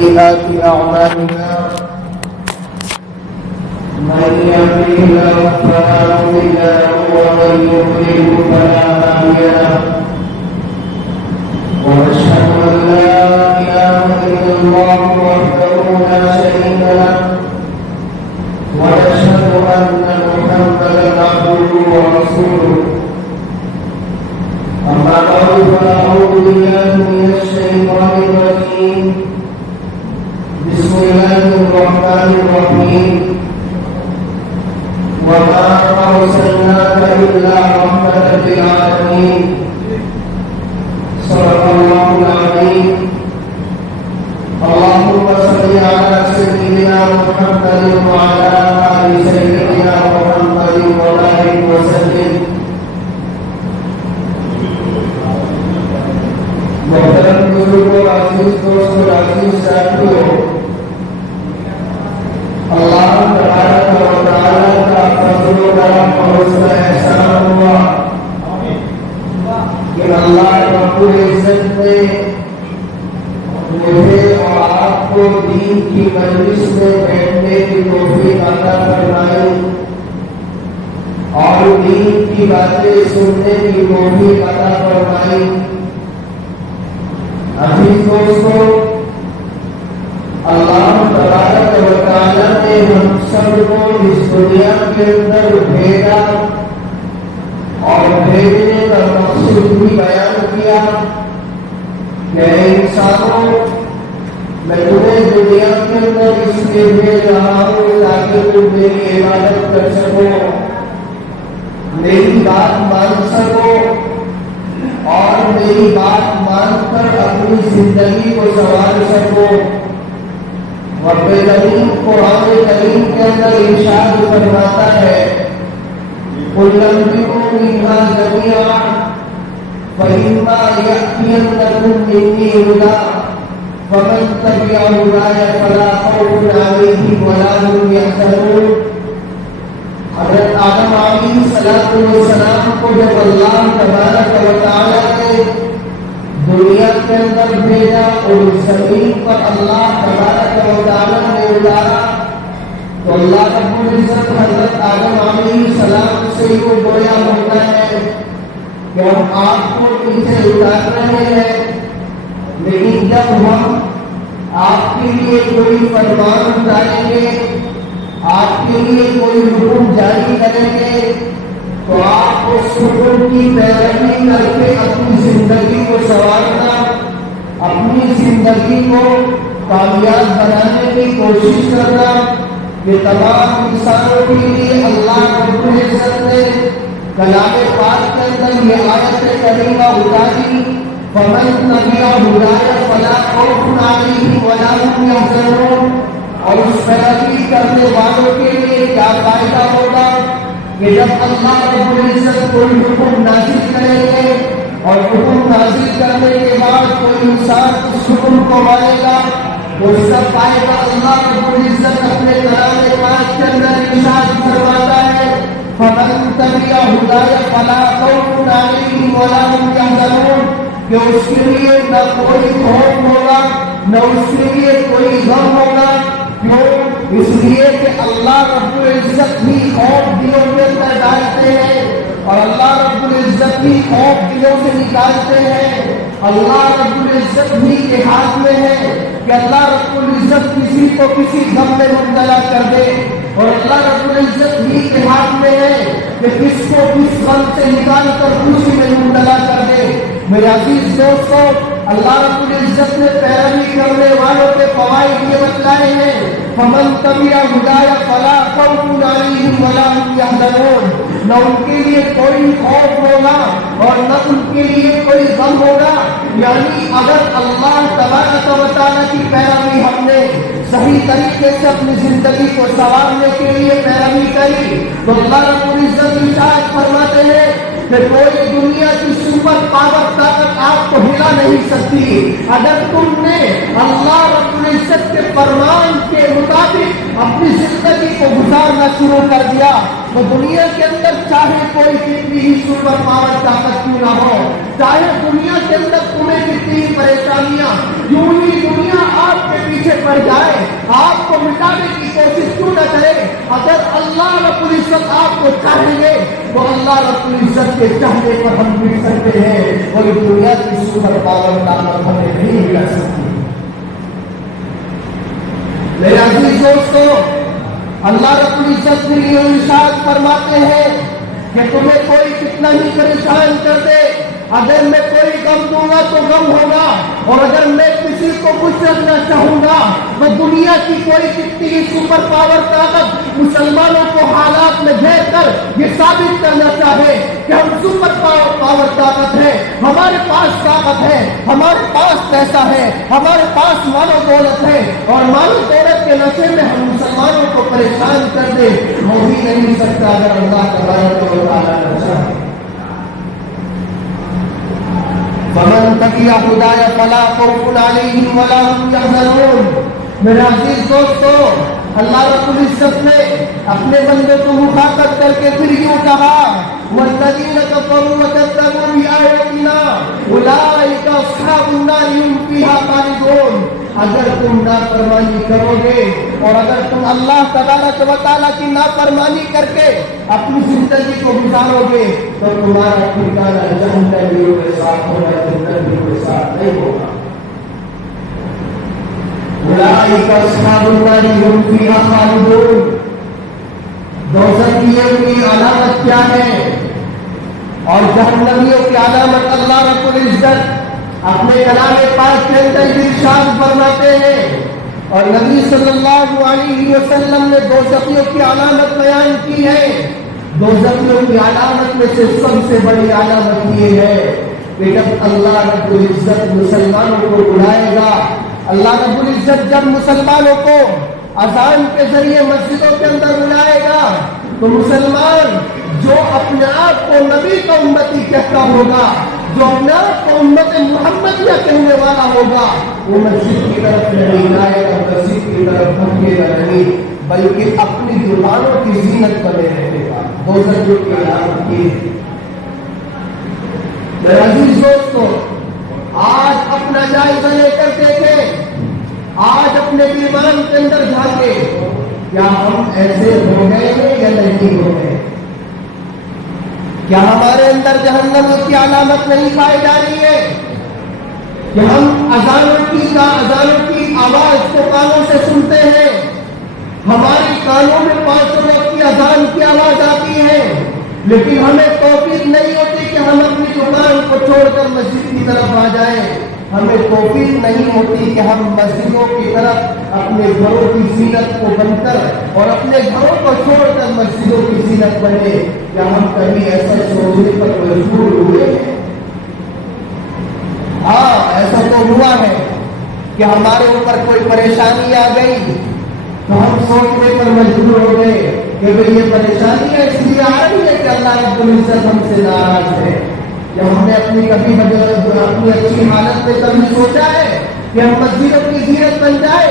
سيئات أعمالنا من يهده الله فلا مضل له ومن يضلل فلا هادي له ونشهد أن لا إله إلا الله وحده لا شريك له ونشهد أن محمدا عبده ورسوله أما بعد فأعوذ بالله من الشيطان الرجيم بسم الله الرحمن الرحيم وما أرسلناك إلا رحمة للعالمين صدق الله العظيم اللهم صل على سيدنا محمد وعلى آل سيدنا محمد وبارك وسلم محترم بزرگوں عزیز دوستوں عزیز ساتھیوں اللہ تبارک و تعالی کا فضل و کرم اور اس کا احسان ہوا کہ اللہ رب العزت نے مجھے اور آپ کو دین کی مجلس میں بیٹھنے کی توفیق عطا فرمائی اور دین کی باتیں سننے کی توفیق عطا فرمائی۔ عزیز دوستوں، اللہ تبارک و تعالی نے ہم سب کو اس دنیا کے اندر بھیجا اور بھیجنے کا مقصد بھی بیان کیا کہ انسانوں میں تمہیں دنیا کے اندر اس لیے بھیج رہا ہوں تاکہ تم میری عبادت کر سکو، میری بات مان سکو اور میری بات مان کر اپنی زندگی کو سنوار سکو۔ رب کریم قرآن کریم کے اندر ارشاد فرماتا ہے قُلْ أَنْبِئُوا مِنْهَا جَمِيعًا فَإِمَّا يَأْتِيَنَّكُم مِّنِّي هُدًى فَمَن تَبِعَ هُدَايَ فَلَا خَوْفٌ عَلَيْهِمْ وَلَا هُمْ يَحْزَنُونَ۔ حضرت آدم علیہ السلام کو جب اللہ تبارک و تعالی نے دنیا کے اندر بھیجا اور زمین پر اللہ تبارک و تعالی نے اتارا تو اللہ رب العزت حضرت آدم علیہ السلام سے یہ گویا ہوتا ہے کہ ہم آپ کو نیچے اتار رہے ہیں، لیکن جب ہم آپ کے لیے کوئی فرمان اتاریں گے، آپ کے لیے کوئی حکم جاری کریں گے تو آپ اس حکم کی پیروی کر کے اپنی زندگی کو سنوارنا، اپنی زندگی کو کامیاب بنانے کی کوشش کرنا۔ یہ تمام انسانوں کے لیے اللہ رب العزت نے کلام پاک کے اندر یہ آیت کریمہ اتاری فَمَن تَبِعَ هُدَايَ فَلَا خَوْفٌ عَلَيْهِمْ وَلَا هُمْ يَحْزَنُونَ۔ اور اس پیروی کرنے والوں کے لیے کیا فائدہ ہوگا کہ جب اللہ رب العزت کوئی حکم نازل کریں گے اور حکم نازل کرنے کے بعد کوئی انسان اس حکم کو مانے گا تو اس کا فائدہ اللہ رب العزت اپنے کلام پاک کے اندر ارشاد فرماتا ہے فَمَن تَبِعَ هُدَايَ فَلَا خَوْفٌ عَلَيْهِمْ وَلَا هُمْ يَحْزَنُونَ، کہ اس کے لیے نہ کوئی خوف ہوگا نہ اس کے لیے کوئی غم ہوگا۔ کیوں؟ اس لیے کہ اللہ رب العزت بھی خوف دلوں کے اندر ڈالتے ہیں اور اللہ رب العزت بھی خوف دلوں سے نکالتے ہیں۔ اللہ رب العزت بھی کے ہاتھ میں ہے کہ اللہ رب العزت کسی کو کسی غم میں مبتلا کر دے اور اللہ رب العزت بھی کے ہاتھ میں ہے کہ کس کو کس غم سے نکال کر خوشی میں مبتلا کر دے۔ میرے عزیز دوستوں، اللہ رب العزت نے پیروی کرنے والوں کے فوائد یہ بتلائے ہیں فَمَن تَبِعَ هُدَايَ فَلَا خَوْفٌ عَلَيْهِمْ وَلَا هُمْ يَحْزَنُونَ، نہ ان کے لیے کوئی خوف ہوگا اور نہ ان کے لیے کوئی غم ہوگا۔ یعنی اگر اللہ تبارک و تعالیٰ کی پیروی ہم نے صحیح طریقے سے اپنی زندگی کو سنوارنے کے لیے پیروی کری تو اللہ رب العزت ارشاد فرماتے ہیں کہ کوئی دنیا کی سپر پاور طاقت آپ کو ہلا نہیں سکتی۔ اگر تم نے اللہ رب العزت کے فرمان کے مطابق اپنی زندگی کو گزارنا شروع کر دیا تو دنیا کے اندر چاہے کوئی کتنی ہی سپر پاور طاقت کیوں نہ ہو، چاہے دنیا کے اندر تمہیں کتنی ہی پریشانیاں، یوں ہی دنیا آپ کے پیچھے پڑ جائے، آپ کو مٹانے کی کوشش کیوں نہ کرے؟ اگر اللہ رب العزت آپ کو چاہیں گے تو اللہ رب العزت کے چاہنے پر ہم مٹ سکتے ہیں، اور دنیا کی سپر پاور طاقت ہمیں نہیں ملا سکتی۔ میرے عزیز دوستو، اللہ رب العزت نے یہ ارشاد فرماتے ہیں کہ تمہیں کوئی کتنا ہی پریشان کر دے، اگر میں کوئی غم دوں گا تو غم ہوگا، اور اگر میں کسی کو خوش رکھنا چاہوں گا تو دنیا کی کوئی کتنی ہی سپر پاور طاقت مسلمانوں کو حالات میں گھیر کر یہ ثابت کرنا چاہے کہ ہم سپر پاور طاقت ہے، ہمارے پاس طاقت ہے، ہمارے پاس پیسہ ہے، ہمارے پاس مال و دولت ہے، اور مال و دولت کے نشے میں ہم مسلمانوں کو پریشان کر دے، ہو ہی نہیں سکتا اگر اللہ تبارک و تعالیٰ نہ چاہے۔ فمن تقی خدای فلا خوف علیہم ولا هم یحزنون۔ میرے عزیز دوستو، اللہ رب العزت نے اپنے بندوں کو مخاطب کر کے پھر یوں کہا والذین کفروا وکذبوا بآیاتنا اولئک اصحاب النار هم فیہا خالدون۔ اگر تم نافرمانی کرو گے اور اگر تم اللہ تبارک و تعالیٰ کی نافرمانی کر کے اپنی زندگی کو گزارو گے تو تمہارا ٹھکانہ جہنمیوں کے ساتھ ہوگا، جنتیوں کے ساتھ نہیں ہوگا۔ اولئک اصحاب النار هم فیہا خالدون۔ دوزخیوں کی علامت کیا ہے اور جہنمیوں کی علامت اللہ رب العزت اپنے کلام پاک کے اندر ارشاد فرماتے ہیں، اور نبی صلی اللہ علیہ وسلم نے دوزخیوں کی علامت بیان کی ہے۔ دوزخیوں کی علامت میں سے سب سے بڑی علامت یہ ہے کہ جب اللہ رب العزت مسلمانوں کو بلائے گا، اللہ رب العزت جب مسلمانوں کو اذان کے ذریعے مسجدوں کے اندر بلائے گا تو مسلمان جو اپنے آپ کو نبی کا امتی کہتا ہوگا، جو اپنے آپ کو امت محمدیہ کہنے والا ہوگا، وہ مسجد کی طرف نہیں آئے گا، مسجد کی طرف بھٹکے گا نہیں، بلکہ اپنی زبانوں کی زینت بنے رہے گا۔ دوزخیوں کی علامت یہ ہے۔ میرے عزیز دوستو، آج اپنا جائزہ لے کر دیکھیں، آج اپنے ایمان کے اندر جھانکے، کیا ہم ایسے ہو گئے ہیں یا نہیں ہو گئے؟ کیا ہمارے اندر جہنم کی علامت نہیں پائی جا رہی ہے کہ ہم اذانوں کی آواز کو کانوں سے سنتے ہیں، ہماری کانوں میں 5 وقت کی اذان کی آواز آتی ہے، لیکن ہمیں توفیق نہیں ہوتی کہ ہم اپنی دکان کو چھوڑ کر مسجد کی طرف آ جائیں، ہمیں توفیق نہیں ہوتی کہ ہم مسجدوں کی طرف اپنے گھروں کی زینت کو بن کر اور اپنے گھروں کو چھوڑ کر مسجدوں کی زینت بنے۔ کیا ہم کبھی ایسا سوچنے پر مجبور ہوئے ہیں؟ ہاں، ایسا تو ہوا ہے کہ ہمارے اوپر کوئی پریشانی آ گئی تو ہم سوچنے پر مجبور ہو گئے کہ بھئی یہ پریشانی ہے اس لیے آ رہی ہے کہ اللہ رب العزت ہم سے ناراض ہے۔ یا ہم نے اپنی اچھی حالت میں کبھی سوچا ہے کہ ہم مسجدوں کی زینت بن جائے؟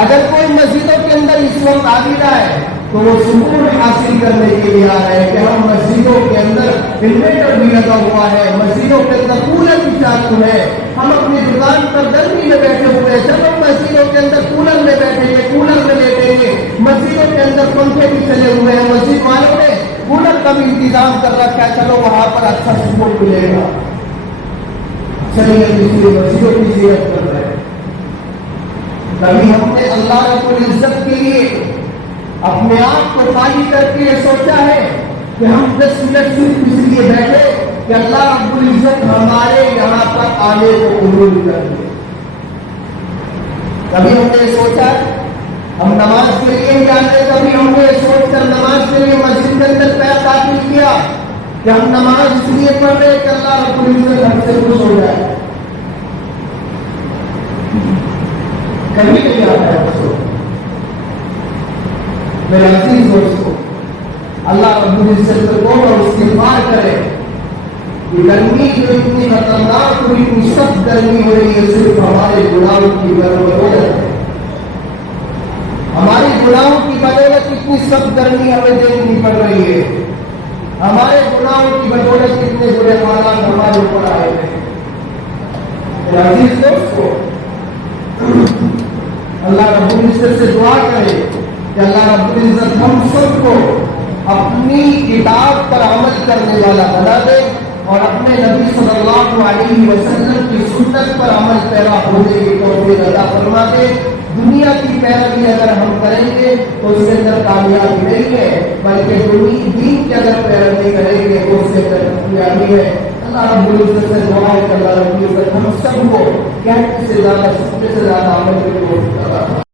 اگر کوئی مسجدوں کے اندر اس وقت آ بھی رہا ہے تو وہ سکون حاصل کرنے کے لیے آ رہے ہیں کہ ہم مسجدوں کے اندر انورٹر بھی لگا ہوا ہے، مسجدوں کے اندر کولر بھی چالو ہے، ہم اپنی دکان پر گرمی میں بیٹھے ہوئے ہیں، جب ہم مسجدوں کے اندر کولر میں بیٹھیں گے، کولر میں لیٹیں گے، مسجدوں کے اندر پنکھے بھی چلے ہوئے ہیں، مسجد والوں نے کولر کا بھی انتظام کر رکھا ہے، چلو وہاں پر اچھا سکون ملے گا، چلیے مسجدوں کی زیارت کر رہے ہیں۔ کبھی ہم نے اللہ رب العزت کے لیے اپنے آپ کو خالی کر کے یہ سوچا ہے کہ ہم 10 منٹ صرف اس لیے بیٹھے کہ اللہ رب العزت ہمارے یہاں پر آنے کو قبول کر لے؟ کبھی ہم نے سوچا ہم نماز کے لیے ہی جاتے، کبھی ہم نے سوچ کر نماز کے لیے مسجد کے اندر پیر داخل کیا کہ ہم نماز اس لیے پڑھ رہے کہ اللہ رب العزت ہم سے خوش ہو جائے؟ کبھی نہیں آتا ہے دوستوں۔ میرے عزیز دوستوں، اللہ رب العزت کو استغفار کرے کہ گرمی جو اتنی خطرناک اور اتنی سخت گرمی ہو رہی ہے صرف ہمارے گناہوں کی بدولت ہے۔ ہماری گناہوں کی بدولت اتنی سخت گرمی ہمیں دیکھنی پڑ رہی ہے، ہمارے گناہوں کی بدولت اتنے برے حالات ہمارے اوپر آئے ہیں۔ میرے عزیز دوستوں، اللہ رب العزت سے دعا کرے کہ اللہ رب العزت ہم سب کو اپنی کتاب پر عمل کرنے والا بنا دے اور اپنے نبی صلی اللہ علیہ وسلم کی سنت پر عمل پیرا ہونے کی توفیق عطا فرما دے۔ دنیا کی پیروی اگر ہم کریں گے تو اس کے اندر کامیابی نہیں ہے، بلکہ دین کی اگر پیروی کریں گے تو اس کے اندر کامیابی ہے۔ اللہ رب العزت سے دعا ہے کہ اللہ رب العزت ہم سب کو کہنے سے زیادہ سننے سے زیادہ عمل کی توفیق عطا فرمائے۔